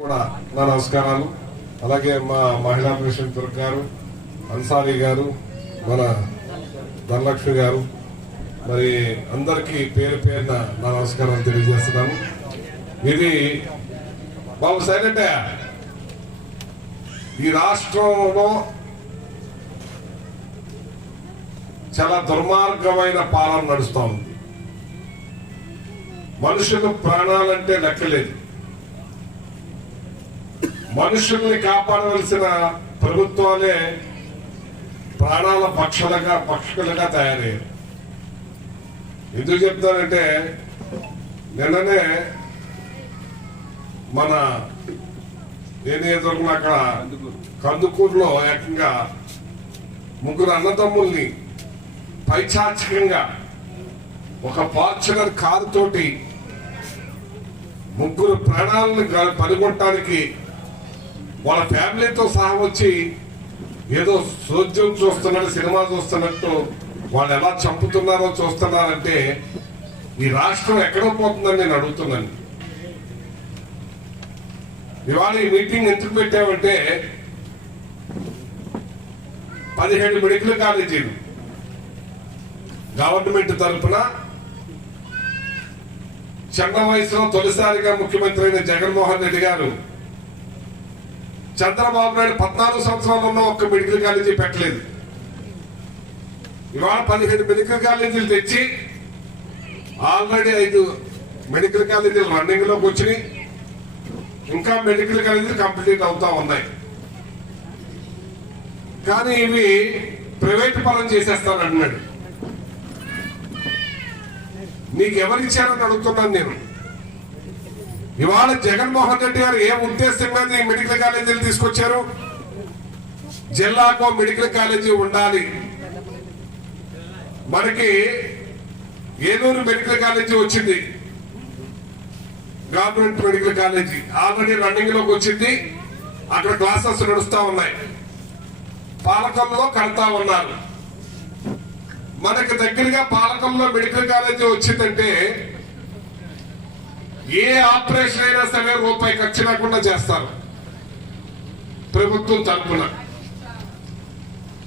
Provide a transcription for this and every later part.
కూడా నా నమస్కారాలు. అలాగే మా మహిళా ప్రెసిడెంట్ దుర్గ గారు అన్సారీ గారు మన ధనలక్ష్మి గారు మరి అందరికీ పేరు పేరున నా నమస్కారాలు తెలియజేస్తున్నాము ఇది బాబు సైలెంట్? ఈ రాష్ట్రంలో చాలా దుర్మార్గమైన పాలన నడుస్తూ ఉంది మనుషులు ప్రాణాలంటే లెక్కలేదు. మనుషుల్ని కాపాడవలసిన ప్రభుత్వాలే ప్రాణాల పక్షులుగా పక్షులుగా తయారయ్యారు. ఎందుకు చెప్తానంటే నిన్ననే మన నేను ఎదురుకున్న అక్కడ కందుకూరులో ఏకంగా ముగ్గురు అన్నదమ్ముల్ని పైచాచికంగా ఒక ఫార్చునర్ కారుతోటి ముగ్గురు ప్రాణాలను పనిగొట్టడానికి వాళ్ళ ఫ్యామిలీతో సహా వచ్చి ఏదో సోద్యం చూస్తున్నట్టు సినిమా చూస్తున్నట్టు వాళ్ళు ఎలా చంపుతున్నారో చూస్తున్నారంటే ఈ రాష్ట్రం ఎక్కడ పోతుందని నేను అడుగుతున్నాను. ఇవాళ ఈ మీటింగ్ ఎందుకు పెట్టామంటే పదిహేడు మెడికల్ కాలేజీలు గవర్నమెంట్ తరఫున చిన్న వయసులో తొలిసారిగా ముఖ్యమంత్రి అయిన జగన్మోహన్ రెడ్డి గారు చంద్రబాబు నాయుడు పద్నాలుగు సంవత్సరాలలో ఒక్క మెడికల్ కాలేజీ పెట్టలేదు. ఇవాళ పదిహేను మెడికల్ కాలేజీలు తెచ్చి ఆల్రెడీ ఐదు మెడికల్ కాలేజీలు రన్నింగ్లోకి వచ్చినాయి. ఇంకా మెడికల్ కాలేజీలు కంప్లీట్ అవుతా ఉన్నాయి. కానీ ఇవి ప్రైవేట్ పరం చేసేస్తానంటున్నాడు నీకు ఎవరిచ్చారని అడుగుతున్నాను నేను. ఇవాళ జగన్మోహన్ రెడ్డి గారు ఏ ఉద్దేశం మీద ఈ మెడికల్ కాలేజీలు తీసుకొచ్చారు? జిల్లాకు మెడికల్ కాలేజీ ఉండాలి. మనకి ఏలూరు మెడికల్ కాలేజీ వచ్చింది. గవర్నమెంట్ మెడికల్ కాలేజీ ఆల్రెడీ రన్నింగ్లోకి వచ్చింది. అక్కడ క్లాసెస్ నడుస్తూ ఉన్నాయి. పాలకంలో కడతా ఉన్నారు. మనకి దగ్గరగా పాలకంలో మెడికల్ కాలేజీ వచ్చిందంటే ఏ ఆపరేషన్ అయినా సరే రూపాయి ఖర్చు లేకుండా చేస్తారు. ప్రభుత్వం తరపున.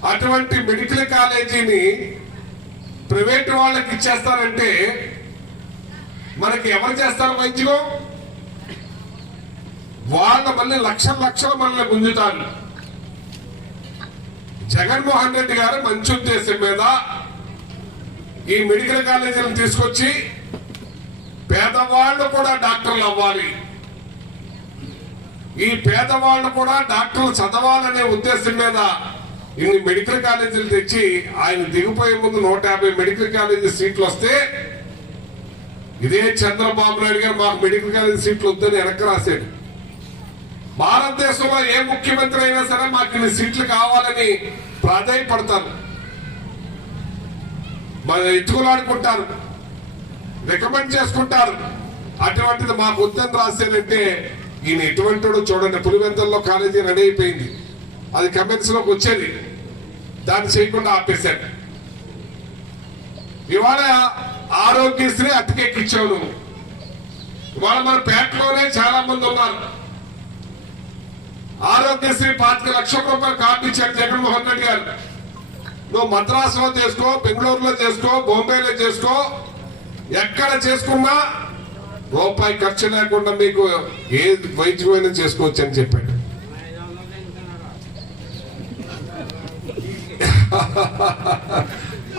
అటువంటి మెడికల్ కాలేజీని ప్రైవేట్ వాళ్ళకి ఇచ్చేస్తారంటే మనకి ఎవరు చేస్తారు వైద్యం వాళ్ళ మళ్ళీ లక్షల లక్షల మనల్ని గుంజుతారు. జగన్మోహన్ రెడ్డి గారు మంచి ఉద్దేశం మీద ఈ మెడికల్ కాలేజీలను తీసుకొచ్చి పేదవాళ్ళు కూడా డాక్టర్లు అవ్వాలి. ఈ పేదవాళ్ళు కూడా డాక్టర్లు చదవాలనే ఉద్దేశం మీద ఇన్ని మెడికల్ కాలేజీలు తెచ్చి ఆయన దిగిపోయే ముందు నూట యాభై మెడికల్ కాలేజీ సీట్లు వస్తే ఇదే చంద్రబాబు నాయుడు గారు మాకు మెడికల్ కాలేజీ సీట్లు వద్దని వెనక్కి రాశాడు. భారతదేశంలో ఏ ముఖ్యమంత్రి అయినా సరే మాకు ఇన్ని సీట్లు కావాలని ప్రాధాన్యపడతారు మన ఎత్తుకులాడుకుంటారు. రికమెండ్ చేసుకుంటారు. అటువంటిది మాకు వద్దని రాశారంటే ఈయన ఎటువంటి చూడండి పులివెంతల్లో కాలేజీ రెడీ అయిపోయింది. అది కమెంట్స్లోకి వచ్చేది. దాన్ని చేయకుండా ఆపేశాడు. ఇవాళ ఆరోగ్యశ్రీ అతికెక్కించావు నువ్వు. ఇవాళ మన పేటలోనే చాలా మంది ఉన్నారు. ఆరోగ్యశ్రీ పాతిక లక్షల రూపాయలు కార్డు ఇచ్చాడు జగన్మోహన్ రెడ్డి గారు. నువ్వు మద్రాసులో చేసుకో బెంగళూరులో చేసుకో బొంబాయిలో చేసుకో ఎక్కడ చేసుకున్నా రూపాయి ఖర్చు లేకుండా మీకు ఏ వైద్యమైనా చేసుకోవచ్చు అని చెప్పాడు.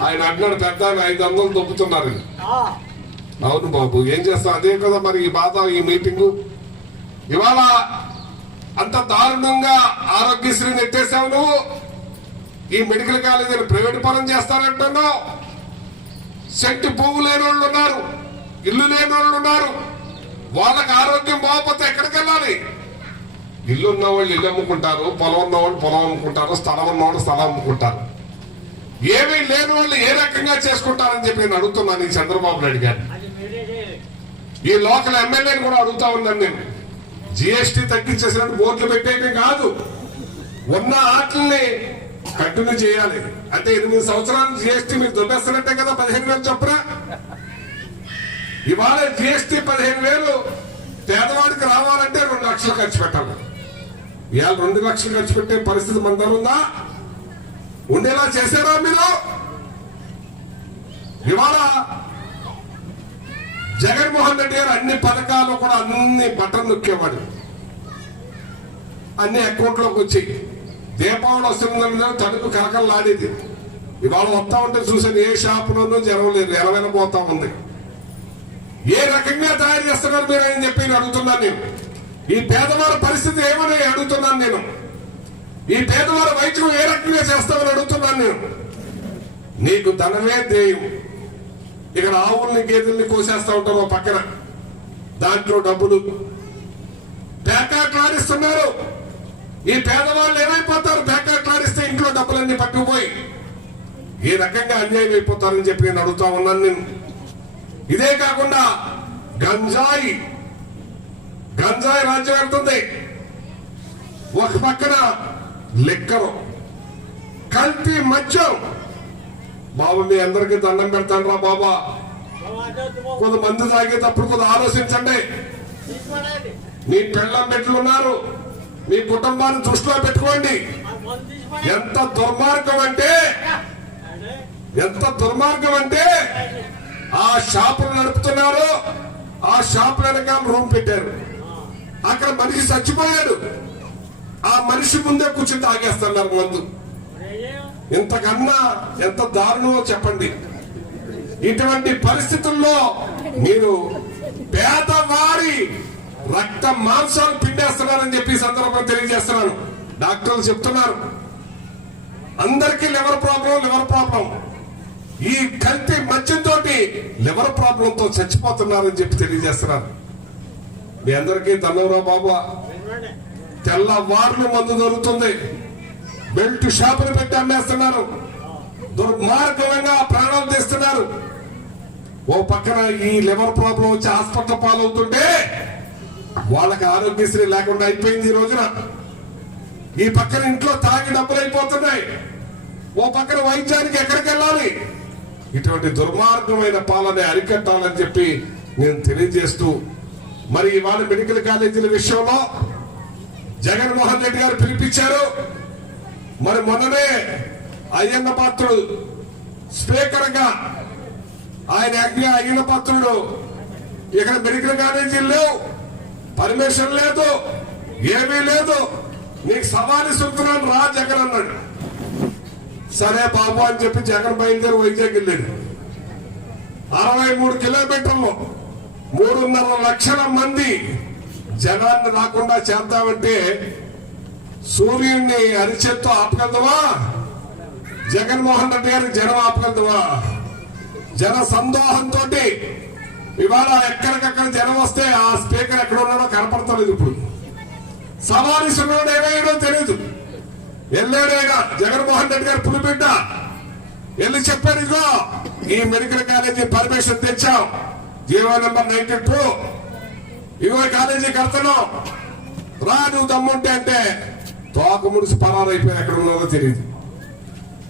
ఆయన అన్నాడు పెద్ద ఐదు వందలు దొబ్బుతున్నారు. అవును బాబు ఏం చేస్తాం? అదే కదా మరి ఈ బాధ ఈ మీటింగ్. ఇవాళ అంత దారుణంగా ఆరోగ్యశ్రీ నెట్టేశావు నువ్వు. ఈ మెడికల్ కాలేజీని ప్రైవేట్ పరం చేస్తానంటున్నావు సెంటు పువ్వు లేని వాళ్ళు ఉన్నారు ఇల్లు లేని వాళ్ళు ఉన్నారు. వాళ్ళకి ఆరోగ్యం బాగోపోతే ఎక్కడికి వెళ్ళాలి ఇల్లు ఉన్న వాళ్ళు ఇల్లు అమ్ముకుంటారు పొలం ఉన్నవాళ్ళు పొలం అమ్ముకుంటారు స్థలం ఉన్నవాళ్ళు స్థలం అమ్ముకుంటారు. ఏమీ లేని వాళ్ళు ఏ రకంగా చేసుకుంటారని చెప్పి నేను అడుగుతున్నాను ఈ చంద్రబాబు నాయుడు గారు ఈ లోకల్ ఎమ్మెల్యేని కూడా అడుగుతా ఉన్నాను నేను. జిఎస్టీ తగ్గించేసినట్టు బోర్డులు పెట్టేయడం కాదు. ఉన్న ఆటల్ని కంటిన్యూ చేయాలి. అంటే ఎనిమిది సంవత్సరాలు జిఎస్టీ మీరు దుబ్బేస్తున్నట్టే కదా పదిహేను వేలు చొప్పున? ఇవాళ జిఎస్టీ పదిహేను వేలు పేదవాడికి రావాలంటే రెండు లక్షలు ఖర్చు పెట్టాలి. ఇవాళ రెండు లక్షలు ఖర్చు పెట్టే పరిస్థితి మన ఉందా? ఉండేలా చేశారా మీరు? ఇవాళ జగన్మోహన్ రెడ్డి గారు అన్ని పథకాలు కూడా అన్ని బటన్ నొక్కేవాడు. అన్ని అకౌంట్లోకి వచ్చి దీపావళి వస్తుందని తలుపు కలకల్లాడేది ఇవాళ వస్తా ఉంటే చూసాను ఏ షాపులోనూ జరగలేదు ఎలవైన పోతా ఉంది. ఏ రకంగా తయారు చేస్తున్నారు మీరు అని చెప్పి నేను అడుగుతున్నాను నేను. ఈ పేదవారి పరిస్థితి ఏమని అడుగుతున్నాను నేను. ఈ పేదవారి వైద్యం ఏ రకంగా చేస్తామని అడుగుతున్నాను నేను. నీకు ధనమే ధ్యేయం ఇక్కడ ఆవుల్ని గేదెల్ని కోసేస్తా ఉంటారు పక్కన. దాంట్లో డబ్బులు. పేకాట్లాడిస్తున్నారు ఈ పేదవాళ్ళు ఏమైపోతారు? పేకాట్లాడిస్తే ఇంట్లో డబ్బులన్నీ పట్టుకుపోయి ఈ రకంగా అన్యాయం అయిపోతారని చెప్పి నేను అడుగుతా ఉన్నాను నేను ఇదే కాకుండా గంజాయి గంజాయి రాజ్యం వెళ్తుంది ఒక పక్కన లెక్కరు కల్తీ మద్యం. బాబు మీ అందరికీ దండం పెడతాను రా బాబా. కొంతమంది తాగేటప్పుడు కొంత ఆలోచించండి. మీ పెళ్ళం పెట్టుకున్నారు. మీ కుటుంబాన్ని దృష్టిలో పెట్టుకోండి. ఎంత దుర్మార్గం అంటే ఎంత దుర్మార్గం అంటే ఆ షాపులు నడుపుతున్నారు. ఆ షాపు వెనక రూమ్ పెట్టారు. అక్కడ మనిషి చచ్చిపోయాడు. ఆ మనిషి ముందే కూర్చుని తాగేస్తున్నారు మందు. ఇంతకన్నా ఎంత దారుణమో చెప్పండి. ఇటువంటి పరిస్థితుల్లో మీరు పేదవారి రక్త మాంసాలు పిండేస్తున్నారని చెప్పి సందర్భం తెలియజేస్తున్నాను. డాక్టర్లు చెప్తున్నారు. అందరికీ లివర్ ప్రాబ్లం లివర్ ప్రాబ్లం. ఈ కల్తీ మద్యంతో లివర్ ప్రాబ్లంతో చచ్చిపోతున్నారని చెప్పి తెలియజేస్తున్నారు. మీ అందరికీ దన్నవరావు బాబా. తెల్ల తెల్లవారులు మందు దొరుకుతుంది. బెల్ట్ షాపులు పెట్టి అమ్మేస్తున్నారు. దుర్మార్గంగా ప్రాణాలు తీస్తున్నారు. ఓ పక్కన ఈ లివర్ ప్రాబ్లం వచ్చి హాస్పిటల్ పాలవుతుంటే వాళ్ళకి ఆరోగ్యశ్రీ లేకుండా అయిపోయింది ఈ రోజున. ఈ పక్కన ఇంట్లో తాగి డబ్బులు అయిపోతున్నాయి. ఓ పక్కన వైద్యానికి ఎక్కడికి వెళ్ళాలి? ఇటువంటి దుర్మార్గమైన పాలన అరికట్టాలని చెప్పి నేను తెలియజేస్తూ మరి ఇవాళ మెడికల్ కాలేజీల విషయంలో జగన్మోహన్ రెడ్డి గారు పిలిపించారు. మరి మొన్ననే అయ్యన్న పాత్రుడు స్పీకర్గా ఆయన ఆజ్ఞ అయ్యన్న పాత్రుడు ఇక్కడ మెడికల్ కాలేజీలు లేవు పర్మిషన్ లేదు ఏమీ లేదు. నీకు సవాలు ఇస్తున్నాను రా జగన్ అన్నాడు. సరే బాబు అని చెప్పి జగన్ బయలుదేరి వైజాగ్ వెళ్ళాడు. అరవై మూడు కిలోమీటర్లు మూడున్నర లక్షల మంది జనాన్ని రాకుండా చేద్దామంటే సూర్యుడిని అరిచేత్తో ఆపగలదువా? జగన్మోహన్ రెడ్డి గారి జనం ఆపగలదువా? జన సందోహంతో ఇవాళ ఎక్కడికక్కడ జనం వస్తే ఆ స్పీకర్ ఎక్కడ ఉన్నాడో కనపడతలేదు ఇప్పుడు. సమావేశంలో ఏమయ్యాడో తెలియదు వెళ్ళాడేగా జగన్మోహన్ రెడ్డి గారు పులిబిడ్డ వెళ్ళి చెప్పారు ఇదిగో ఈ మెడికల్ కాలేజీ పర్మిషన్ తెచ్చాం. GO number ninety two. ఇగో కాలేజీ కడతాను. రా నువ్వు దమ్ముంటే అంటే తోక ముడిసి పరారైపోయి ఎక్కడ ఉన్నదో తెలియదు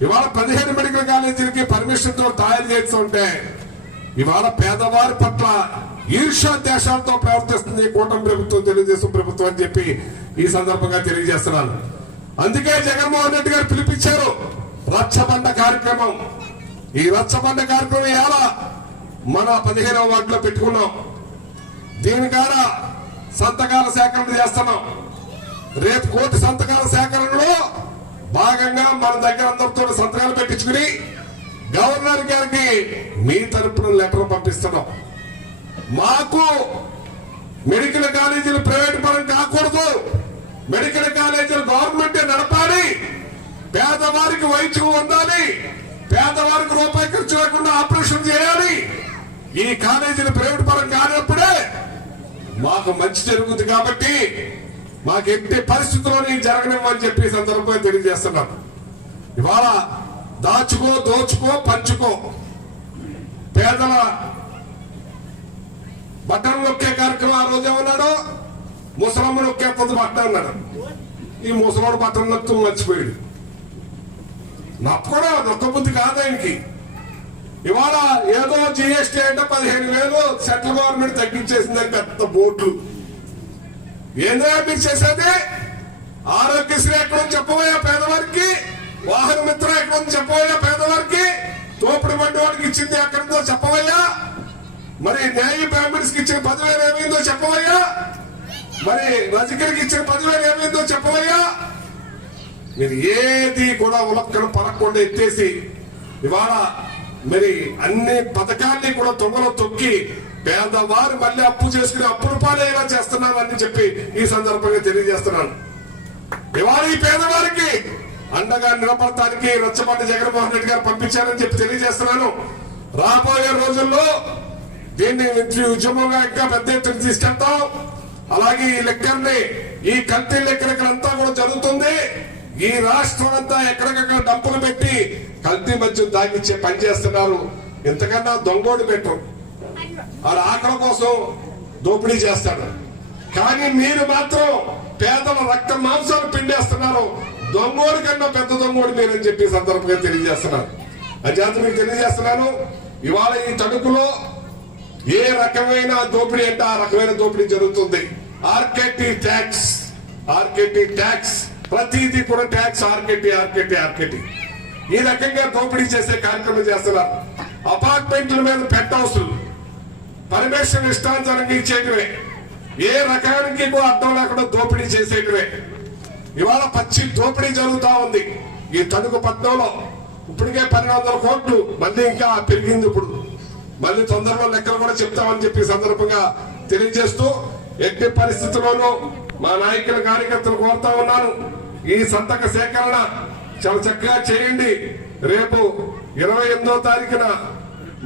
ఇవాళ పదిహేను మెడికల్ కాలేజీలకి పర్మిషన్తో తయారు చేస్తుంటే ఇవాళ పేదవారి పట్ల ఈర్షా దేశాలతో ప్రవర్తిస్తుంది కూటమి ప్రభుత్వం తెలుగుదేశం ప్రభుత్వం అని చెప్పి ఈ సందర్భంగా తెలియజేస్తున్నాను. అందుకే జగన్మోహన్ రెడ్డి గారు పిలిపించారు రచ్చబండ కార్యక్రమం. ఈ రచ్చబండ కార్యక్రమం ఎలా? మన పదిహేనవ వార్డులో పెట్టుకున్నాం. దీని ద్వారా సంతకాల సేకరణ చేస్తున్నాం. రేపు కోటి సంతకాల సేకరణలో భాగంగా మన దగ్గర అందరితో సంతకాలు పెట్టించుకుని గవర్నర్ గారికి మీ తరపున లెటర్ పంపిస్తున్నాం. మాకు మెడికల్ కాలేజీలు ప్రైవేట్ పరం కాకూడదు. మెడికల్ కాలేజీలు గవర్నమెంట్ నడపాలి. పేదవారికి వైద్యం ఉండాలి పేదవారికి రూపాయి ఖర్చు లేకుండా ఆపరేషన్ చేయాలి. ఈ కాలేజీలు ప్రైవేట్ పరం కానప్పుడే మాకు మంచి జరుగుతుంది కాబట్టి మాకు ఎట్టి పరిస్థితుల్లోని జరగనివ్వని చెప్పి సందర్భంగా తెలియజేస్తున్నాను. ఇవాళ దాచుకో దోచుకో పంచుకో. పేదల బట్టలు నొక్కే కార్యక్రమం ఆ రోజు ఏమన్నాడు? ముసలమ్మ నొక్కేస్తుంది బట్ట అన్నాడు. ఈ ముసలోడు బట్టలు నొక్కు మర్చిపోయాడు. నొక్కడా నొక్కబుద్ధి కాదు ఆయనకి. ఇవాళ ఏదో జిఎస్టీ అంటే పదిహేను వేలు సెంట్రల్ గవర్నమెంట్ తగ్గించేసిందని పెద్ద బోర్డు. ఏందో మీరు చేసేది? ఆరోగ్యశ్రీ ఎక్కడ చెప్పబోయా పేదవారికి వాహన మిత్ర ఎక్కడ ఉంది చెప్పబోయా పేదవారికి. తోపుడు బండి వాడికి ఇచ్చింది ఎక్కడుందో చెప్పవయ్యా. మరి న్యాయ ఫ్యామిలీస్కి ఇచ్చిన పదివేలు ఏమైందో చెప్పవయ్యా. మరి రజకరికి ఇచ్చిన పదివేలు ఏమైందో చెప్పవయ్యా. మీరు ఏది కూడా ఉలక్కను పడకుండా ఎత్తేసి ఇవాళ మరి అన్ని పథకాన్ని కూడా తొంగలో తొక్కి పేదవారు మళ్ళీ అప్పు చేసుకుని అప్పు రూపాయలు చేస్తున్నారు అని చెప్పి ఈ సందర్భంగా తెలియజేస్తున్నాను. ఇవాళ ఈ పేదవారికి అండగా నిలబడటానికి రచ్చబండి జగన్మోహన్ రెడ్డి గారు పంపించారని చెప్పి తెలియజేస్తున్నాను. రాబోయే రోజుల్లో దీన్ని ఉద్యమంగా ఇంకా పెద్ద ఎత్తున తీసుకెళ్తాం. అలాగే ఈ లెక్కల్ని ఈ కల్తీ లెక్కలంతా కూడా జరుగుతుంది. ఈ రాష్ట్రం అంతా ఎక్కడికక్కడ డంపులు పెట్టి కల్తీ మద్యం దాగిచ్చే పని చేస్తున్నారు. ఇంతకన్నా దొంగోడు పెట్టరు వాడు ఆకల కోసం దోపిడీ చేస్తాడు. కానీ మీరు మాత్రం పేదల రక్త మాంసాలు పిండేస్తున్నారు. దొంగోడి కన్నా పెద్ద దొంగోడి మీరని చెప్పి సందర్భంగా తెలియజేస్తున్నారు. అజాత మీకు తెలియజేస్తున్నాను. ఇవాళ ఈ తణుకులో ఏ రకమైన దోపిడీ అంటే ఆ రకమైన దోపిడీ జరుగుతుంది. ఆర్కెటి ట్యాక్స్ ఆర్కెటి ట్యాక్స్ ప్రతిదీ కూడా ట్యాక్స్ ఆర్కెటి ఆర్కెటి ఆర్కెటి. ఈ రకంగా దోపిడీ చేసే కార్యక్రమం చేస్తున్నారు. అపార్ట్మెంట్ల మీద పెట్ హౌసులు పరమేశ్వరుని ఇష్టాంతరంగా ఇచ్చేటివే. ఏ రకానికి కూడా అర్థం లేకుండా దోపిడీ చేసేటివే. ఇవాళ పచ్చి దోపిడీ జరుగుతూ ఉంది. ఈ తణుకు పట్నంలో ఇప్పటికే పన్నెండు వందల కోట్లు మళ్ళీ ఇంకా పెరిగింది ఇప్పుడు. మళ్ళీ తొందరలో లెక్కలు కూడా చెప్తామని చెప్పి సందర్భంగా తెలియజేస్తూ ఎట్టి పరిస్థితుల్లోనూ మా నాయకుల కార్యకర్తలు కోరుతా ఉన్నాను ఈ సంతక సేకరణ చాలా చక్కగా చేయండి. రేపు ఇరవై ఎనిమిదో తారీఖున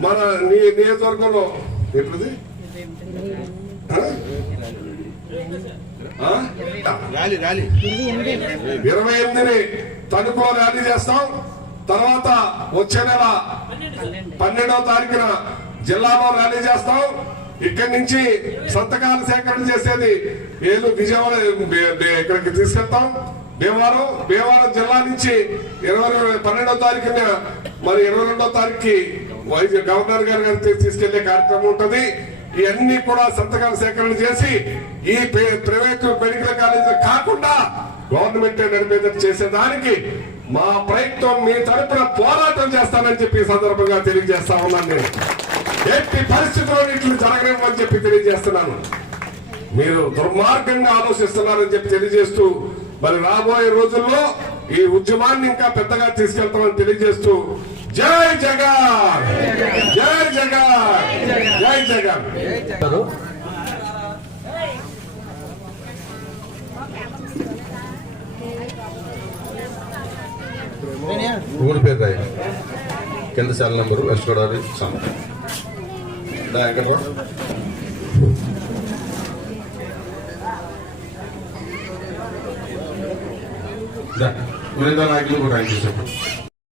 మన నీ నియోజకవర్గంలో ఎప్పుడుది? Rally rally. ఇరవై ఎనిమిదిని తణుకులో ర్యాలీ చేస్తాం. తర్వాత వచ్చే నెల పన్నెండవ తారీఖున జిల్లాలో ర్యాలీ చేస్తాం. ఇక్కడి నుంచి సంతకాలు సేకరణ చేసేది ఏదో విజయవాడ ఇక్కడికి తీసుకెళ్తాం. భీమవరం భీమవరం జిల్లా నుంచి ఇరవై పన్నెండవ తారీఖున మరి ఇరవై రెండవ తారీఖుకి వైద్య గవర్నర్ గారి గారికి తీసుకెళ్ళే కార్యక్రమం ఉంటుంది. ఇవన్నీ కూడా సంతకాలు సేకరణ చేసి ఈ ప్రైవేట్ మెడికల్ కాలేజీలు కాకుండా గవర్నమెంట్ నడిపేటట్టు చేసేదానికి మా ప్రయత్నం మీ తరపున పోరాటం చేస్తానని చెప్పి సందర్భంగా తెలియజేస్తా ఉన్నాను. నేను ఎట్టి పరిస్థితుల్లో ఇట్లు జరగలేమని చెప్పి తెలియజేస్తున్నాను. మీరు దుర్మార్గంగా ఆలోచిస్తున్నారని చెప్పి తెలియజేస్తూ మరి రాబోయే రోజుల్లో ఈ ఉద్యమాన్ని ఇంకా పెద్దగా తీసుకెళ్తామని తెలియజేస్తూ జై జగన్! జై జగన్! జై జగన్! ఊరి పేరు రాయి. కింద సెల్ నెంబరు వెస్ట్ గోదావరి సమ్ దా. ఎక్కడ ఊరేదా నాయకులు కూడా ఆయన చేసేప్పుడు